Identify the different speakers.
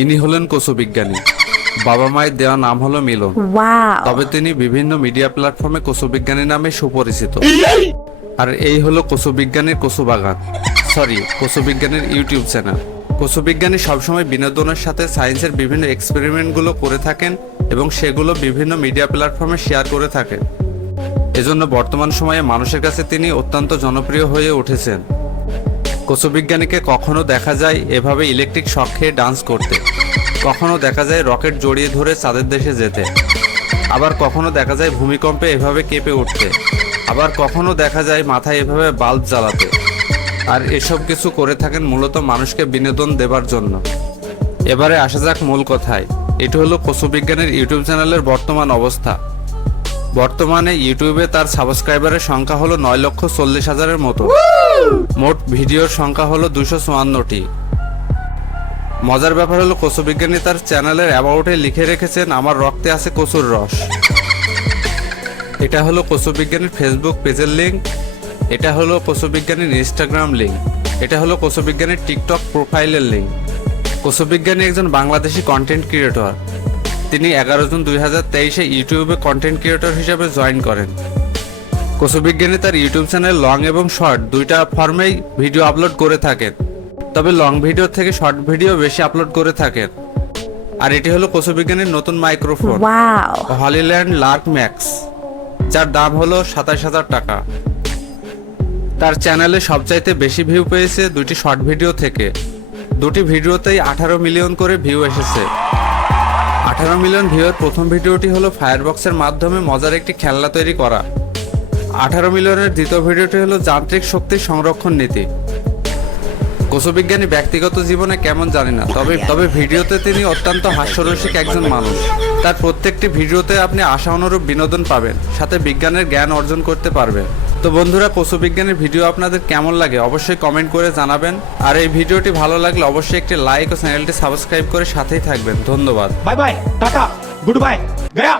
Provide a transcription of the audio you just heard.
Speaker 1: ইনি হলেন কোষু বিজ্ঞানী। বাবা মায়ের দেওয়া নাম হলো মিলন। তবে তিনি বিভিন্ন মিডিয়া প্ল্যাটফর্মে কোষু বিজ্ঞানী নামে সুপরিচিত। আর এই হলো কোষু বিজ্ঞানীর কোষু বাগান। সরি কোষু বিজ্ঞানীর ইউটিউব চ্যানেল। কোষু বিজ্ঞানী সবসময় বিনোদনের সাথে সায়েন্সের বিভিন্ন এক্সপেরিমেন্টগুলো করে থাকেন এবং সেগুলো বিভিন্ন মিডিয়া প্ল্যাটফর্মে শেয়ার করে থাকেন। এজন্য বর্তমান সময়ে মানুষের কাছে তিনি অত্যন্ত জনপ্রিয় হয়ে উঠেছেন। কোষু বিজ্ঞানীকে কখনো দেখা যায় এভাবে ইলেকট্রিক শক খেয়ে ডান্স করতে। কখনো দেখা যায় রকেট জড়িয়ে ধরে চাঁদের দেশে যেতে। আবার কখনো দেখা যায় ভূমিকম্পে এভাবে কেঁপে উঠতে। আবার কখনো দেখা যায় মাথায় এভাবে বাল্ব জ্বালাতে। আর এসব কিছু করে থাকেন মূলত মানুষকে বিনোদন দেবার জন্য। এবারে আসা যাক মূল কথায়। এটি হলো পশু বিজ্ঞানের ইউটিউব চ্যানেলের বর্তমান অবস্থা। বর্তমানে ইউটিউবে তার সাবস্ক্রাইবারের সংখ্যা হলো নয় লক্ষ চল্লিশ হাজারের মতো। মোট ভিডিওর সংখ্যা হলো দুশো চুয়ান্নটি। মজার ব্যাপার হলো কচু বিজ্ঞানী তার চ্যানেলের অ্যাবাউটে লিখে রেখেছেন, আমার রক্তে আছে কচুর রস। এটা হলো কচু বিজ্ঞানীর ফেসবুক পেজের লিঙ্ক এটা হলো কচু বিজ্ঞানীর ইনস্টাগ্রাম লিঙ্ক এটা হলো কচু বিজ্ঞানীর টিকটক প্রোফাইলের লিঙ্ক কচু বিজ্ঞানী একজন বাংলাদেশি কন্টেন্ট ক্রিয়েটর তিনি এগারো জুন দুই হাজার তেইশে ইউটিউবে কন্টেন্ট ক্রিয়েটর হিসেবে জয়েন করেন। কচু বিজ্ঞানী তার ইউটিউব চ্যানেল লং এবং শর্ট দুইটা ফর্মেই ভিডিও আপলোড করে থাকেন। তবে লং ভিডিও থেকে শর্ট ভিডিও বেশি আপলোড করে থাকেন। আর এটি হলো কচু বিজ্ঞানীর নতুন মাইক্রোফোন হলিল্যান্ড লার্ক ম্যাক্স যার দাম হলো সাতাশ হাজার টাকা। তার চ্যানেলে সবচাইতে বেশি ভিউ পেয়েছে দুটি শর্ট ভিডিও থেকে। দুটি ভিডিওতেই আঠারো মিলিয়ন করে ভিউ এসেছে। আঠারো মিলিয়ন ভিউয়ের প্রথম ভিডিওটি হলো ফায়ারবক্সের মাধ্যমে মজার একটি খেলনা তৈরি করা। আঠারো মিলিয়নের দ্বিতীয় ভিডিওটি হলো যান্ত্রিক শক্তির সংরক্ষণ নীতি। কোষবিজ্ঞানী ব্যক্তিগত জীবনে কেমন জানি না, তবে তবে ভিডিওতে তিনি অত্যন্ত হাস্যরসিক একজন মানুষ। তার প্রত্যেকটি ভিডিওতে আপনি আশা অনুরূপ বিনোদন পাবেন, সাথে বিজ্ঞানের জ্ঞান অর্জন করতে পারবেন। তো বন্ধুরা পশুবিজ্ঞানের ভিডিও আপনাদের কেমন লাগে অবশ্যই কমেন্ট করে জানাবেন। আর এই ভিডিওটি ভালো লাগলে অবশ্যই একটি লাইক ও চ্যানেলটি সাবস্ক্রাইব করে সাথেই থাকবেন। ধন্যবাদ।
Speaker 2: Bye bye tata good bye Gaya.